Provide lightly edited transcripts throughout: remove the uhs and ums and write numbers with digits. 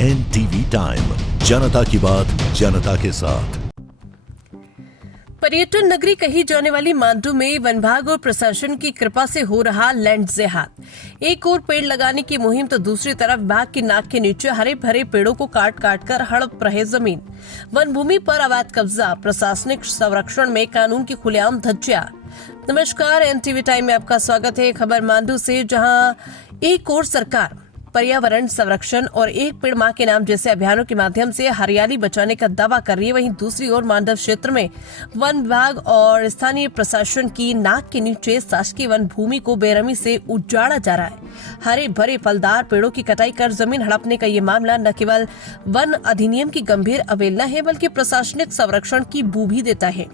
NTV time, जनता की बात जनता के साथ। पर्यटन नगरी कही जाने वाली मांडू में वन विभाग और प्रशासन की कृपा से हो रहा लैंड जेहाद। एक ओर पेड़ लगाने की मुहिम तो दूसरी तरफ विभाग की नाक के नीचे हरे भरे पेड़ों को काट काट कर हड़प रहे जमीन। वन भूमि पर अवैध कब्जा, प्रशासनिक संरक्षण में कानून की खुलेआम धज्जियां। नमस्कार, NTV टाइम में आपका स्वागत है। खबर मांडू से, जहां एक ओर सरकार पर्यावरण संरक्षण और एक पेड़ मां के नाम जैसे अभियानों के माध्यम से हरियाली बचाने का दावा कर रही है, वहीं दूसरी ओर मांडव क्षेत्र में वन विभाग और स्थानीय प्रशासन की नाक के नीचे शासकीय वन भूमि को बेरहमी से उजाड़ा जा रहा है। हरे भरे फलदार पेड़ों की कटाई कर जमीन हड़पने का ये मामला न केवल वन अधिनियम की गंभीर अवहेलना है, बल्कि प्रशासनिक संरक्षण की बू भी देता है।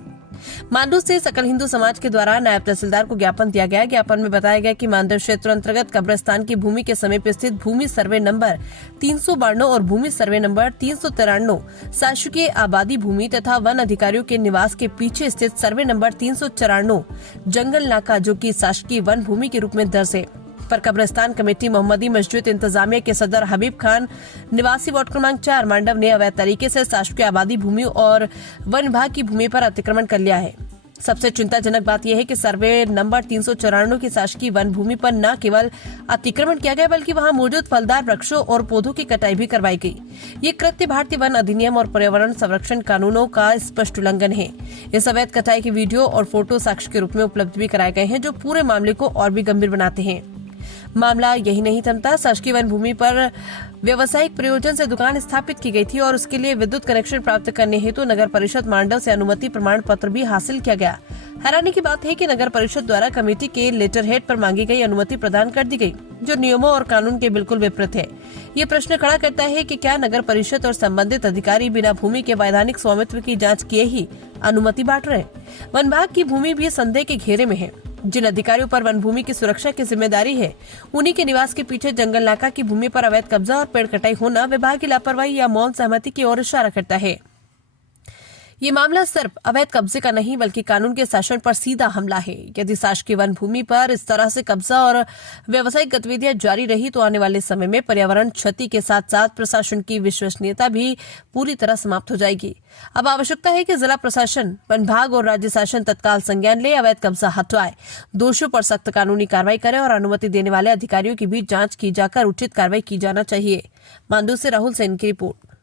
मांडू से सकल हिंदू समाज के द्वारा नायब तहसीलदार को ज्ञापन दिया गया। ज्ञापन में बताया गया कि मांडव क्षेत्र अंतर्गत कब्रिस्तान की भूमि के समीप स्थित भूमि सर्वे नंबर 392 और भूमि सर्वे नंबर 393 शासकीय आबादी भूमि तथा वन अधिकारियों के निवास के पीछे स्थित सर्वे नंबर 394 जंगल नाका, जो कि शासकीय वन भूमि के रूप में दर्ज है, पर कब्रिस्तान कमेटी मोहम्मदी मस्जिद इंतजामिया के सदर हबीब खान निवासी वार्ड क्रमांक 4 मांडव ने अवैध तरीके से शासकीय आबादी भूमि और वन विभाग की भूमि पर अतिक्रमण कर लिया है। सबसे चिंताजनक बात यह है कि सर्वे नंबर 394 की शासकीय वन भूमि पर न केवल अतिक्रमण किया गया, बल्कि वहां मौजूद फलदार वृक्षों और पौधों की कटाई भी करवाई गई। ये कृत्य भारतीय वन अधिनियम और पर्यावरण संरक्षण कानूनों का स्पष्ट उल्लंघन है। इस अवैध कटाई के वीडियो और फोटो साक्ष्य के रूप में उपलब्ध भी कराए गए हैं, जो पूरे मामले को और भी गंभीर बनाते हैं। मामला यही नहीं थमता। शासकीय वन भूमि पर व्यवसायिक प्रयोजन से दुकान स्थापित की गई थी और उसके लिए विद्युत कनेक्शन प्राप्त करने हेतु नगर परिषद मांडव से अनुमति प्रमाण पत्र भी हासिल किया गया। हैरानी की बात है कि नगर परिषद द्वारा कमेटी के लेटर हेड पर मांगी गई अनुमति प्रदान कर दी गई, जो नियमों और कानून के बिल्कुल विपरीत है। ये प्रश्न खड़ा करता है कि क्या नगर परिषद और संबंधित अधिकारी बिना भूमि के वैधानिक स्वामित्व की जाँच किए ही अनुमति बांट रहे? वन विभाग की भूमि भी संदेह के घेरे में है। जिन अधिकारियों पर वन भूमि की सुरक्षा की जिम्मेदारी है, उन्हीं के निवास के पीछे जंगल नाका की भूमि पर अवैध कब्जा और पेड़ कटाई होना विभाग की लापरवाही या मौन सहमति की ओर इशारा करता है। ये मामला सिर्फ अवैध कब्जे का नहीं, बल्कि कानून के शासन पर सीधा हमला है। यदि शासकीय वन भूमि पर इस तरह से कब्जा और व्यावसायिक गतिविधियां जारी रही तो आने वाले समय में पर्यावरण क्षति के साथ साथ प्रशासन की विश्वसनीयता भी पूरी तरह समाप्त हो जाएगी। अब आवश्यकता है कि जिला प्रशासन, वन विभाग और राज्य शासन तत्काल संज्ञान ले, अवैध कब्जा हटवाए, दोषियों पर सख्त कानूनी कार्रवाई करे और अनुमति देने वाले अधिकारियों की भी जाँच की जाकर उचित कार्रवाई की जाना चाहिए। मांडू से राहुल सेन की रिपोर्ट।